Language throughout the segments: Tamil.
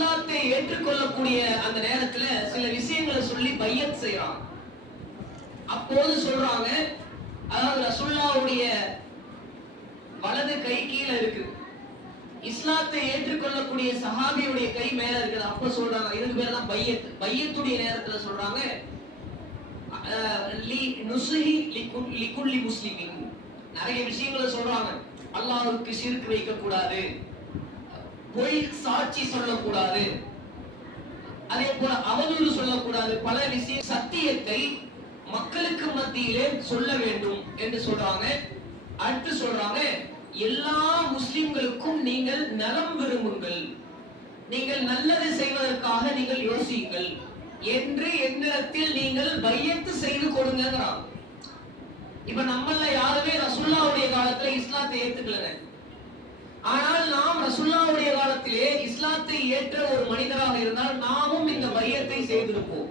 இஸ்லாத்தை ஏற்றுக்கொள்ளக்கூடிய அந்த நேரத்துல சில விஷயங்களை சொல்லி பையத் செய்யறான் அப்போது சொல்றாங்க அதாவது ரசுல்லாவுடைய வலது கை கீழே இருக்கு. இஸ்லாத்தை ஏற்றுக்கொள்ளக்கூடிய சஹாபியுடைய கை மேல இருக்குது. அப்ப சொல்றாங்க இதுக்கு பேர் தான் பையத். பையத்துடைய நேரத்துல சொல்றாங்க லி நிறைய விஷயங்களை சொல்றாங்க. அல்லாஹ்வுக்கு சீர்க்கு வைக்க கூடாது பொய் சாட்சி சொல்லக்கூடாது. அதே போல அவதூறு சொல்லக்கூடாது. பல விஷயம் சத்தியத்தை மக்களுக்கு மத்தியிலே சொல்ல வேண்டும் என்று சொல்றாங்க. அடுத்து சொல்றாங்க எல்லா முஸ்லிம்களுக்கும் நீங்கள் நலம் விரும்புங்கள். நீங்கள் நல்லதை செய்வதற்காக நீங்கள் யோசியுங்கள். என்று என்னிடத்தில் நீங்கள் பையத்து செய்து கொடுங்கிறாங்க இப்ப நம்மள யாருமே ரசுல்லாவுடைய காலத்துல இஸ்லாத்தை ஏத்துக்கலங்க. ஆனால் நாம் ரசுல்லாவுடைய காலத்திலே இஸ்லாத்தை ஏற்ற ஒரு மனிதராக இருந்தால் நாமும் இந்த பையத்தை செய்திருப்போம்.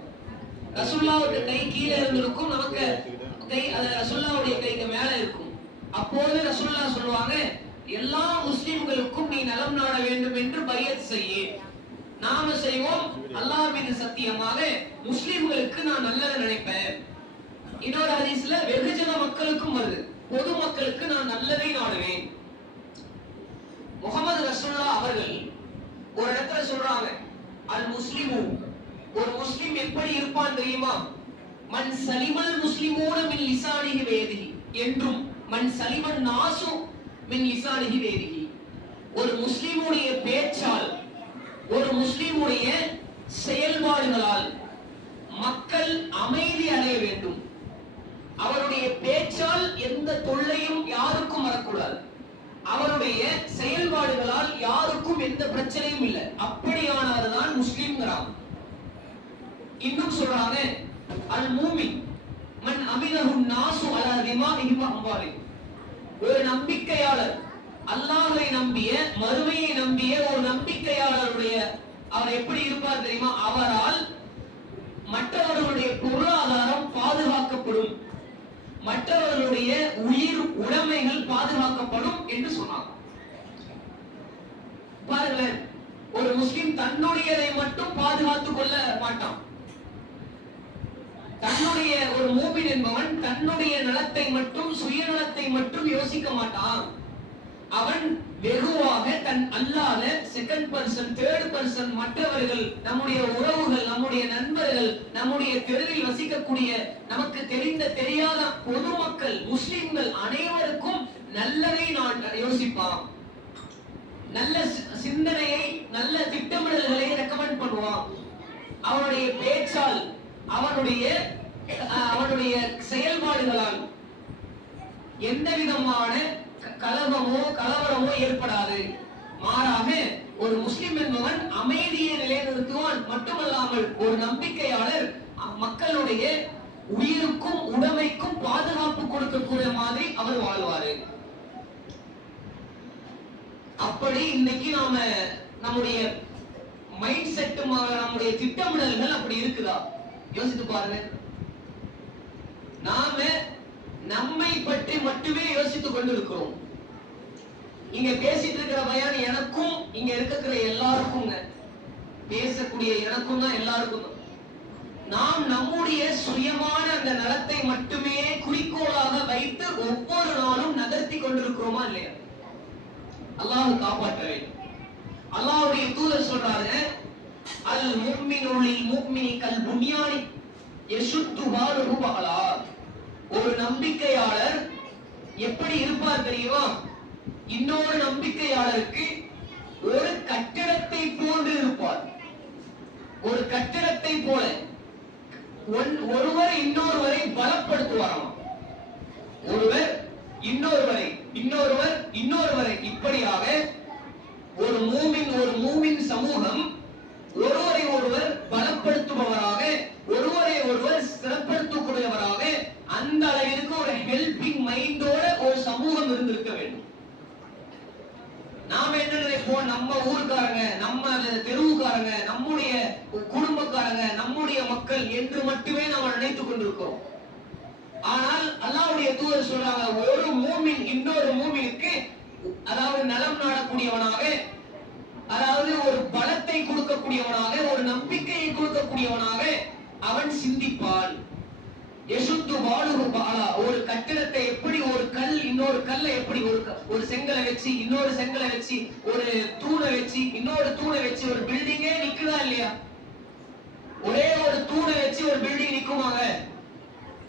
ரசுல்லாவுடைய கை கீழே இருந்திருக்கும் நமக்கு கை அது ரசுல்லாவுடைய கைக்கு மேல இருக்கும். அப்போது ரசுல்லா சொல்லுவாங்க எல்லா முஸ்லிம்களுக்கும் நீ நலம் நாட வேண்டும் என்று பையத் செய்ய. நாம செய்வோம் அல்லாஹ் மீது சத்தியமாக முஸ்லிம்களுக்கு நான் நல்லதை நினைப்பேன். இன்னொரு ஹதீஸ்ல வெகுஜன மக்களுக்கும் வருது. பொது மக்களுக்கு நான் நல்லதை நாடுவேன். அவர்கள் ஒரு இடத்துல சொல்றாங்க அல் முஸ்லிமு. ஒரு முஸ்லிம் எப்படி இருப்பான் தெரியுமா? மண் சலிமல் முஸ்லிமூன மின் லிசானிஹி வேதிகி என்றும் மண் சலிமன் நாசு மின் லிசானிஹி வேதிகி ஒரு முஸ்லிமுடைய பேச்சால் ஒரு முஸ்லிமுடைய செயல்பாடுகளால் மக்கள் அமைதி அடைய வேண்டும் அவருடைய பேச்சால் எந்த தொல்லையும் யாருக்கும் வரக்கூடாது அவருடைய செயல்பாடுகளால் யாருக்கும் எந்த பிரச்சனையும் இல்லை. அப்படியானால்தான் தான் இன்னும் சொல்றாங்க அல் மூமின் மன் அமினஹு நாசு அலா திமாஹிம் அம்வாலி. ஒரு நம்பிக்கையாளர் அல்லாஹை நம்பிய மறுமையை நம்பிய ஒரு நம்பிக்கையாளருடைய அவர் எப்படி இருப்பார் தெரியுமா? அவரால் மற்றவர்களுடைய பொருளாதாரம் பாதுகாக்கப்படும். மற்றவர்களுடைய உயிர் உடைமைகள் பாதுகாக்கப்படும் என்று சொன்னார் பாருங்களேன் ஒரு முஸ்லிம் தன்னுடையதை மட்டும் பாதுகாத்துக் கொள்ள மாட்டான். தன்னுடைய ஒரு மூமின் என்பவன் தன்னுடைய நலத்தை மட்டும் சுயநலத்தை மட்டும் யோசிக்க மாட்டான். அவன் வெகுவாக தன் அல்லாத செகண்ட் பர்சன் தேர்ட் பர்சன் மற்றவர்கள் நம்முடைய உறவுகள் நம்முடைய நண்பர்கள் நம்முடைய தெருவில் வசிக்கக்கூடிய நமக்கு தெரிந்த தெரியாத பொதுமக்கள் முஸ்லிம்கள் அனைவருக்கும் நல்லதை நான் யோசிப்பான். நல்ல சிந்தனையை நல்ல திட்டமிடல்களை ரெக்கமெண்ட் பண்ணுவான். அவனுடைய பேச்சால் அவனுடைய அவனுடைய செயல்பாடுகளால் எந்த விதமான க- கலகமோ கலவரமோ ஏற்படாது. மாறாக ஒரு முஸ்லிம் என்பவன் அமைதியை நிலைநிறுத்துவான். மட்டுமல்லாமல் ஒரு நம்பிக்கையாளர் மக்களுடைய உயிருக்கும் உடமைக்கும் பாதுகாப்பு கொடுக்கக்கூடிய மாதிரி அவர் வாழ்வாரு. அப்படி இன்னைக்கு நாம நம்முடைய மைண்ட் செட் நம்முடைய திட்டமிடல்கள் அப்படி இருக்குதா? யோசித்து பாருங்க. நாம நம்மை பற்றி மட்டுமே யோசித்துக் கொண்டிருக்கிறோம். இங்க பேசிட்டு இருக்கிற பயான் எனக்கும் இங்க இருக்கிற எல்லாருக்கும் பேசக்கூடிய எனக்கும் தான் எல்லாருக்கும். நாம் நம்முடைய சுயமான அந்த நலத்தை மட்டுமே குறிக்கோளாக வைத்து ஒவ்வொரு நாளும் நகர்த்தி கொண்டிருக்கிறோமா இல்லையா? அல்லாஹ் காப்பாற்ற வேண்டும். அல்லாஹ்வுடைய தூதர் சொல்றாங்க அல் முஃமினுலில் முஃமினி கல் புன்யானி யசுத்து பாலுஹு பகலா ஒரு நம்பிக்கையாளர் எப்படி இருப்பார் தெரியுமா? இன்னொரு நம்பிக்கையாளருக்கு ஒரு கட்டிடத்தை போன்று இருப்பார். ஒரு கட்டிடத்தை போல ஒன்- ஒருவர் இன்னொருவரை பலப்படுத்துவாராம். ஒருவர் இன்னொருவரை இன்னொருவர் இன்னொருவரை இப்படியாக ஒரு மூமின் ஒரு மூமின் சமூகம் ஒருவரை ஒருவர் பலப்படுத்துபவராக ஒருவரை ஒருவர் சிறப்படுத்தக்கூடியவராக அந்த அளவிற்கு ஒரு ஹெல்பிங் மைண்டோட ஒரு சமூகம் இருந்திருக்க வேண்டும். நாம என்ன நினைப்போம்? நம்ம ஊருக்காரங்க நம்ம தெருவுக்காரங்க நம்முடைய குடும்பக்காரங்க நம்முடைய மக்கள் என்று மட்டுமே நாம் நினைத்துக் கொண்டிருக்கிறோம். ஆனால் அல்லாவுடைய தூதர் சொல்றாங்க ஒரு மூமின் இன்னொரு மூமினுக்கு அதாவது நலம் நாடக்கூடியவனாக அதாவது ஒரு பலத்தை கொடுக்கக்கூடியவனாக ஒரு நம்பிக்கையை கொடுக்கக்கூடியவனாக அவன் சிந்திப்பான். எசுத்து வாழுகு பாலா ஒரு கட்டிடத்தை எப்படி ஒரு கல் இன்னொரு கல்லை எப்படி ஒரு ஒரு செங்கலை வச்சு இன்னொரு செங்கலை வச்சு ஒரு தூணை வச்சு இன்னொரு தூணை வச்சு ஒரு பில்டிங்கே நிக்குதா இல்லையா ஒரே ஒரு தூணை வச்சு ஒரு பில்டிங் நிக்குமாங்க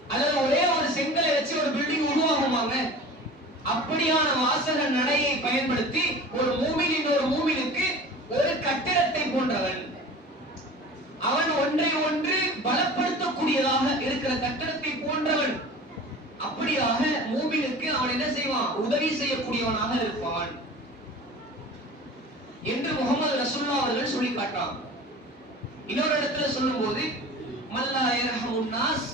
அல்லது ஒரே ஒரு செங்கலை வச்சு ஒரு பில்டிங் உருவாகுமாங்க அப்படியான வாசக நடையை பயன்படுத்தி ஒரு மூமினின் ஒரு மூமினுக்கு ஒரு கட்டிடத்தை போன்றவன். அவன் ஒன்றை ஒன்று பலப்படுத்தக்கூடியதாக இருக்கிற கட்டிடத்தை போன்றவன். அப்படியாக மூமினுக்கு அவன் என்ன செய்வான்? உதவி செய்யக்கூடியவனாக இருப்பான். என்று முகமது ரசுல்லா அவர்கள் சொல்லி காட்டான் இன்னொரு இடத்துல சொல்லும்போது மல்லா யர்ஹமுன் நாஸ்